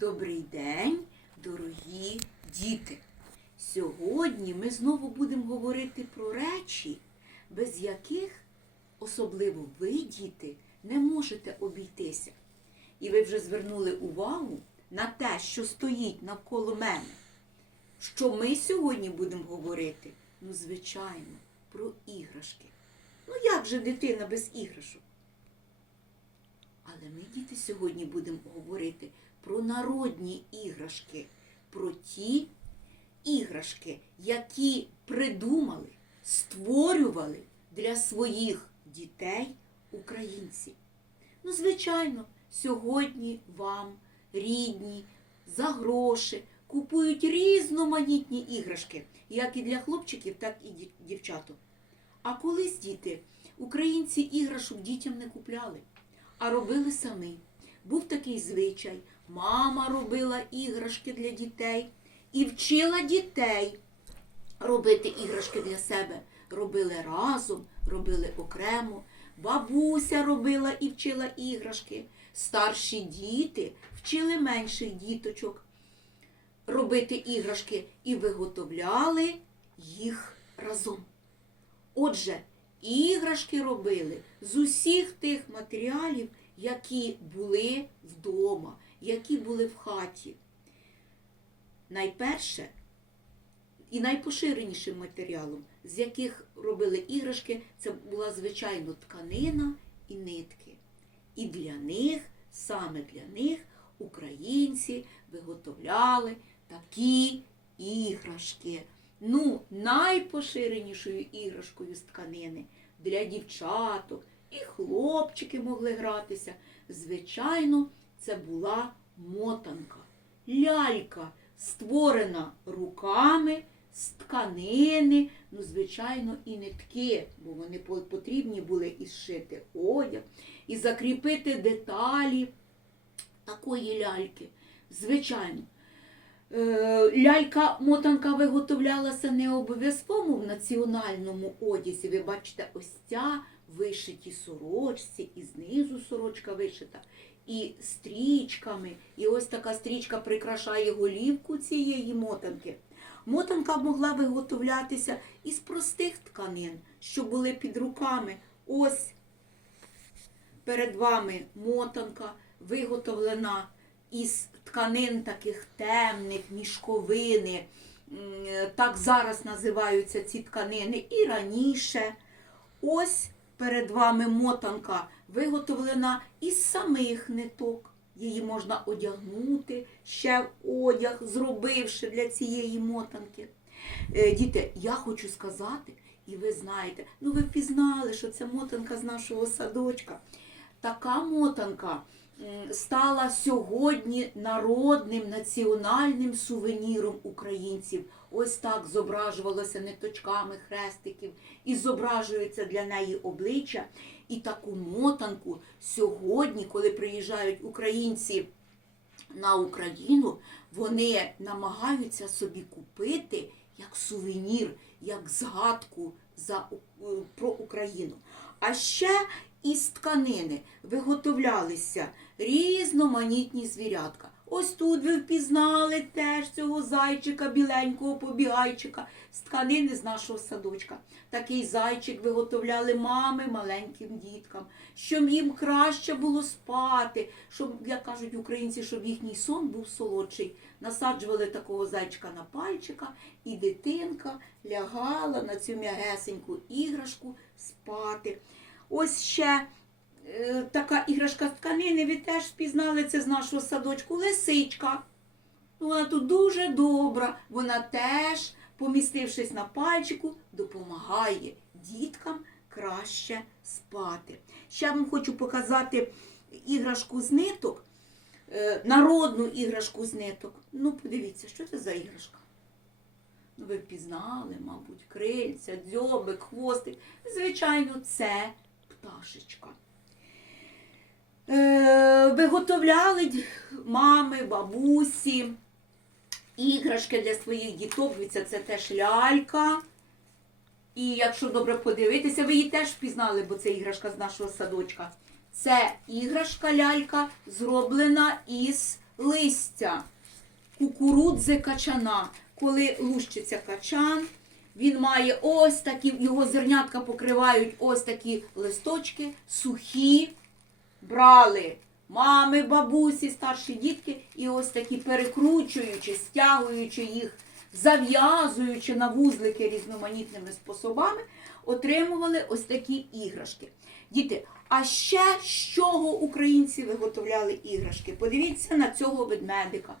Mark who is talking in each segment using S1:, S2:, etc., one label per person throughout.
S1: Добрий день, дорогі діти! Сьогодні ми знову будемо говорити про речі, без яких, особливо ви, діти, не можете обійтися. І ви вже звернули увагу на те, що стоїть навколо мене. Що ми сьогодні будемо говорити? Ну, звичайно, про іграшки. Ну як же дитина без іграшок? Але ми, діти, сьогодні будемо говорити про народні іграшки, про ті іграшки, які придумали, створювали для своїх дітей українці. Ну, звичайно, сьогодні вам рідні за гроші купують різноманітні іграшки, як і для хлопчиків, так і дівчаток. А колись діти, українці іграшок дітям не купляли, а робили самі. Був такий звичай. Мама робила іграшки для дітей і вчила дітей робити іграшки для себе. Робили разом, робили окремо. Бабуся робила і вчила іграшки. Старші діти вчили менших діточок робити іграшки і виготовляли їх разом. Отже, іграшки робили з усіх тих матеріалів, які були вдома, які були в хаті. Найперше і найпоширенішим матеріалом, з яких робили іграшки, це була звичайно тканина і нитки. І для них, саме для них, українці виготовляли такі іграшки. Ну, найпоширенішою іграшкою з тканини для дівчаток і хлопчики могли гратися. Звичайно, це була мотанка, лялька, створена руками з тканини, ну, звичайно, і нитки, бо вони потрібні були і зшити одяг, і закріпити деталі такої ляльки. Звичайно, Е, Лялька-мотанка виготовлялася не обов'язково в національному одязі. Ви бачите, ось ця вишиті сорочці, і знизу сорочка вишита, і стрічками. І ось така стрічка прикрашає голівку цієї мотанки. Мотанка могла виготовлятися із простих тканин, що були під руками. Ось перед вами мотанка виготовлена із тканин таких темних, мішковини. Так зараз називаються ці тканини і раніше. Ось перед вами мотанка виготовлена із самих ниток. Її можна одягнути ще в одяг, зробивши для цієї мотанки. Е, Діти, я хочу сказати, і ви знаєте, ну ви впізнали, що це мотанка з нашого садочка. Така мотанка стала сьогодні народним національним сувеніром українців. Ось так зображувалося ниточками хрестиків і зображується для неї обличчя. І таку мотанку сьогодні, коли приїжджають українці на Україну, вони намагаються собі купити як сувенір, як згадку за, е, про Україну. А ще із тканини виготовлялися різноманітні звірятка. Ось тут ви впізнали теж цього зайчика, біленького побігайчика з тканини з нашого садочка. Такий зайчик виготовляли мами маленьким діткам, щоб їм краще було спати, щоб, як кажуть українці, щоб їхній сон був солодший. Насаджували такого зайчика на пальчика, і дитинка лягала на цю м'ягесеньку іграшку спати. Ось ще така іграшка з тканини, ви теж впізнали це з нашого садочку, лисичка. Вона тут дуже добра, вона теж, помістившись на пальчику, допомагає діткам краще спати. Ще вам хочу показати іграшку з ниток, е, народну іграшку з ниток. Ну, подивіться, що це за іграшка? Ну, ви впізнали, мабуть, крильця, дзьобик, хвостик. Звичайно, це пташечка. Е, виготовляли мами, бабусі, іграшки для своїх діток. Дивіться, це теж лялька. І якщо добре подивитися, ви її теж впізнали, бо це іграшка з нашого садочка. Це іграшка лялька, зроблена із листя кукурудзи качана. Коли лущиться качан, він має ось такі, його зернятка покривають ось такі листочки, сухі, брали мами, бабусі, старші дітки, і ось такі перекручуючи, стягуючи їх, зав'язуючи на вузлики різноманітними способами, отримували ось такі іграшки. Діти, а ще з чого українці виготовляли іграшки? Подивіться на цього ведмедика.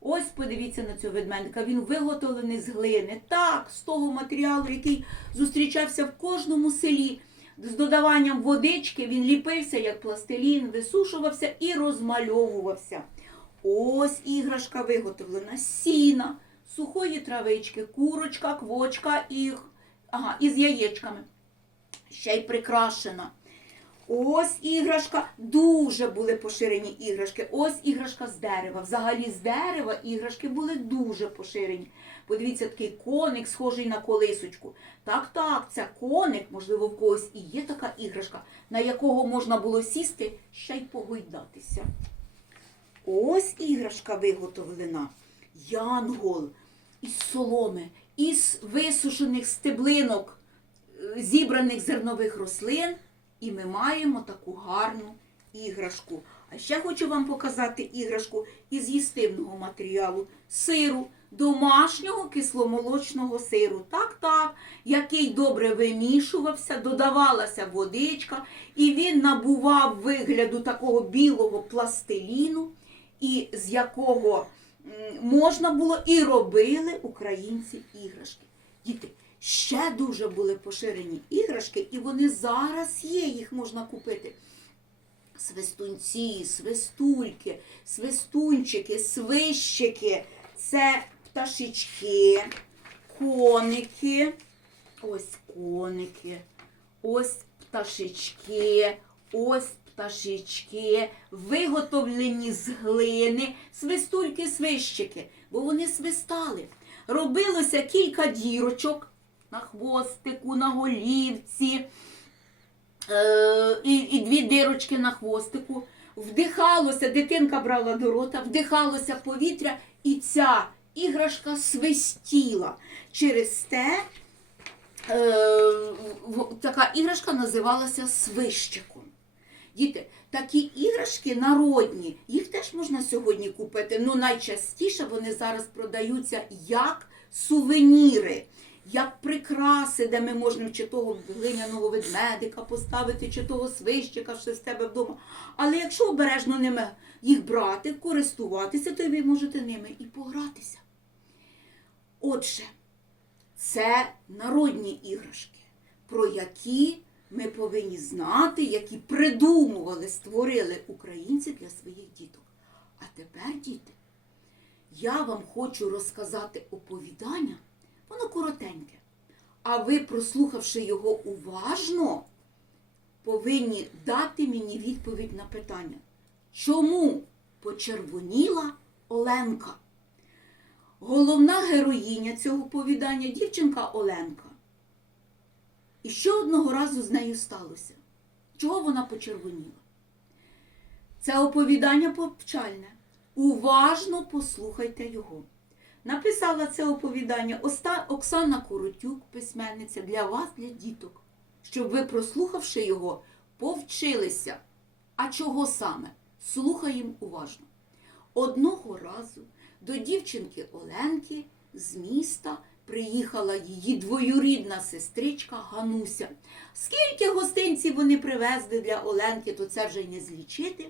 S1: Ось подивіться на цього ведмедика. Він виготовлений з глини. Так, з того матеріалу, який зустрічався в кожному селі. З додаванням водички він ліпився як пластилін, висушувався і розмальовувався. Ось іграшка виготовлена сіна, сухої травички, курочка, квочка і, ага, із яєчками. Ще й прикрашена. Ось іграшка, дуже були поширені іграшки. Ось іграшка з дерева. Взагалі з дерева іграшки були дуже поширені. Подивіться, такий коник, схожий на колисочку. Так, так, це коник, можливо, в когось і є така іграшка, на якого можна було сісти ще й погойдатися. Ось іграшка виготовлена. Янгол із соломи, із висушених стеблинок, е, зібраних зернових рослин. І ми маємо таку гарну іграшку. А ще хочу вам показати іграшку із їстивного матеріалу сиру, домашнього кисломолочного сиру. Так, так, який добре вимішувався, додавалася водичка, і він набував вигляду такого білого пластиліну, і з якого можна було і робили українці іграшки. Діти, ще дуже були поширені іграшки, і вони зараз є, їх можна купити. Свистунці, свистульки, свистунчики, свищики, це пташечки, коники, ось коники, ось пташечки, ось пташечки, виготовлені з глини, свистульки, свищики, бо вони свистали. Робилося кілька дірочок на хвостику, на голівці е, і, і дві дирочки на хвостику. Вдихалося, дитинка брала до рота, вдихалося повітря, і ця іграшка свистіла. Через те е, така іграшка називалася свищиком. Діти, такі іграшки народні, їх теж можна сьогодні купити. Ну найчастіше вони зараз продаються як сувеніри, як прикраси, де ми можемо чи того глиняного ведмедика поставити, чи того свищика, що з тебе вдома. Але якщо обережно ними їх брати, користуватися, то ви можете ними і погратися. Отже, це народні іграшки, про які ми повинні знати, які придумували, створили українці для своїх діток. А тепер, діти, я вам хочу розказати оповідання, воно коротеньке. А ви, прослухавши його уважно, повинні дати мені відповідь на питання, чому почервоніла Оленка? Головна героїня цього повідання дівчинка Оленка. І що одного разу з нею сталося? Чого вона почервоніла? Це оповідання повчальне. Уважно послухайте його. Написала це оповідання Оксана Коротюк, письменниця, для вас, для діток, щоб ви, прослухавши його, повчилися. А чого саме? Слухаємо уважно. Одного разу до дівчинки Оленки з міста приїхала її двоюрідна сестричка Гануся. Скільки гостинців вони привезли для Оленки, то це вже й не злічити.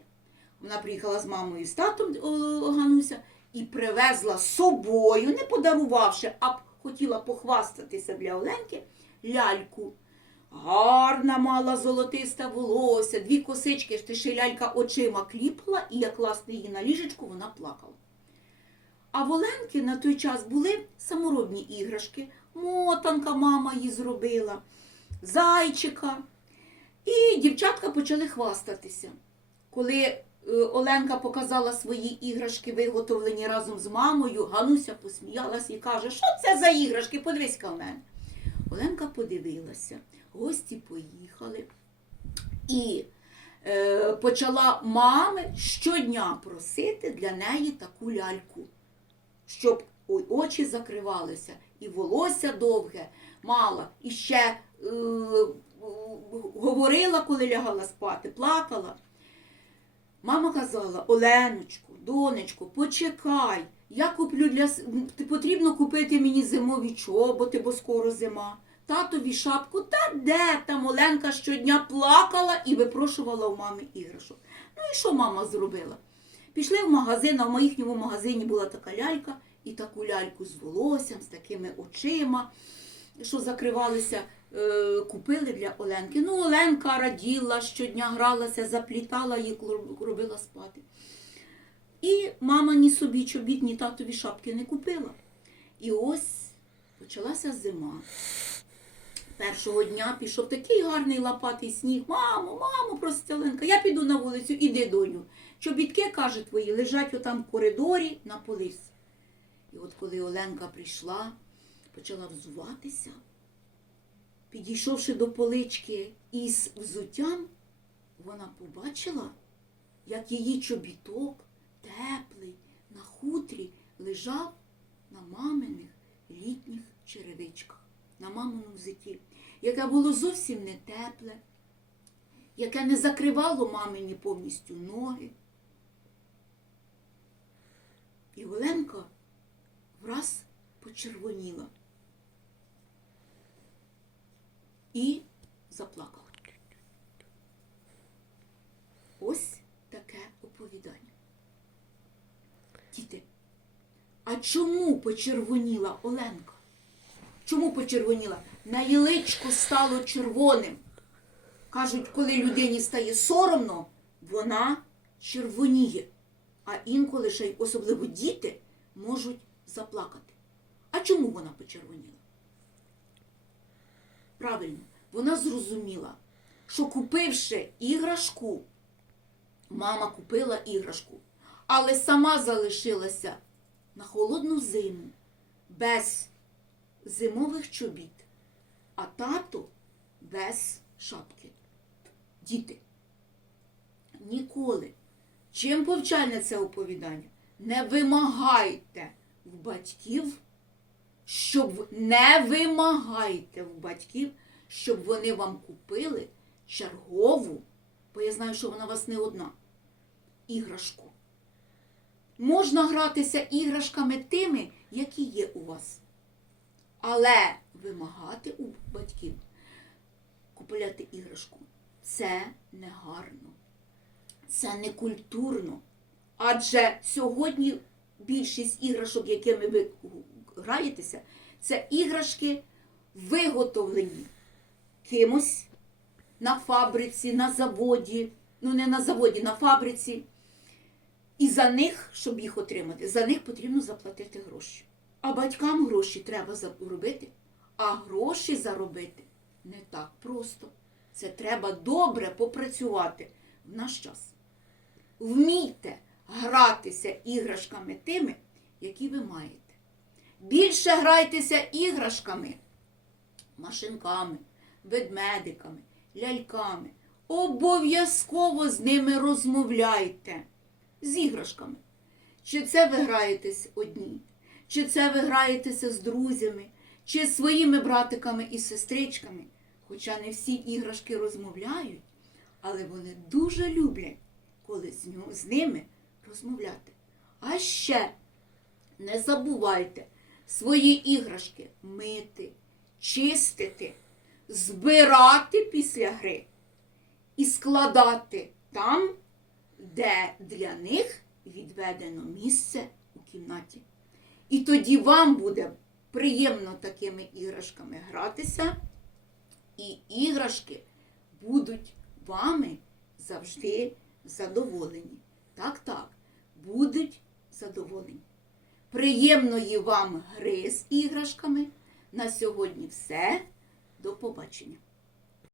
S1: Вона приїхала з мамою і з татом Гануся і привезла з собою, не подарувавши, а хотіла похвастатися для Оленки ляльку. Гарна мала золотисте волосся, дві косички, ще ще лялька очима кліпала, і як класти її на ліжечку, вона плакала. А в Оленки на той час були саморобні іграшки. Мотанка мама їй зробила, зайчика. І дівчатка почали хвастатися. Коли Оленка показала свої іграшки, виготовлені разом з мамою, Гануся посміялась і каже, що це за іграшки? Подивись-ка в мене. Оленка подивилася, гості поїхали. І е, почала мами щодня просити для неї таку ляльку, щоб очі закривалися, і волосся довге мала, і ще е, говорила, коли лягала спати, плакала. Мама казала, Оленочку, донечку, почекай, я куплю для потрібно купити мені зимові чоботи, бо скоро зима. Татові шапку, та де там Оленка щодня плакала і випрошувала у мами іграшок. Ну і що мама зробила? Пішли в магазин, а в їхньому магазині була така лялька, і таку ляльку з волоссям, з такими очима, що закривалися, е, купили для Оленки. Ну, Оленка раділа, щодня гралася, заплітала її, робила спати. І мама ні собі чобіт, ні татові шапки не купила. І ось почалася зима. Першого дня пішов такий гарний лопатий сніг. Мамо, мамо, просить Оленка, я піду на вулицю, іди, доню. Чобітки, каже, твої, лежать отам в коридорі на полис. І от коли Оленка прийшла, почала взуватися, підійшовши до полички із взуттям, вона побачила, як її чобіток, теплий, на хутрі, лежав на маминих літніх черевичках, на маминому взуті, яке було зовсім не тепле, яке не закривало мамині повністю ноги. І Оленка враз почервоніла і заплакала. Ось таке оповідання. Діти, а чому почервоніла Оленка? Чому почервоніла? На яличку стало червоним. Кажуть, коли людині стає соромно, вона червоніє. А інколи ще й особливо діти можуть заплакати. А чому вона почервоніла? Правильно, вона зрозуміла, що купивши іграшку, мама купила іграшку, але сама залишилася на холодну зиму без зимових чобіт, а тато без шапки. Діти, ніколи, чим повчальне це оповідання, не вимагайте в батьків, щоб не вимагайте в батьків, щоб вони вам купили чергову, бо я знаю, що вона у вас не одна, іграшку. Можна гратися іграшками тими, які є у вас. Але вимагати у батьків купляти іграшку це негарно, це не культурно. Адже сьогодні більшість іграшок, якими ви граєтеся, це іграшки виготовлені кимось на фабриці, на заводі, ну не на заводі, на фабриці. І за них, щоб їх отримати, за них потрібно заплатити гроші. А батькам гроші треба заробити, а гроші заробити не так просто. Це треба добре попрацювати в наш час. Вмійте гратися іграшками тими, які ви маєте. Більше грайтеся іграшками, машинками, ведмедиками, ляльками. Обов'язково з ними розмовляйте. З іграшками. Чи це ви граєтесь одні, чи це ви граєтеся з друзями, чи з своїми братиками і сестричками. Хоча не всі іграшки розмовляють, але вони дуже люблять, коли з, ними розмовляти. А ще не забувайте свої іграшки мити, чистити, збирати після гри і складати там, де для них відведено місце у кімнаті. І тоді вам буде приємно такими іграшками гратися, і іграшки будуть вами завжди задоволені. Так, так, будуть задоволені. Приємної вам гри з іграшками. На сьогодні все. До побачення.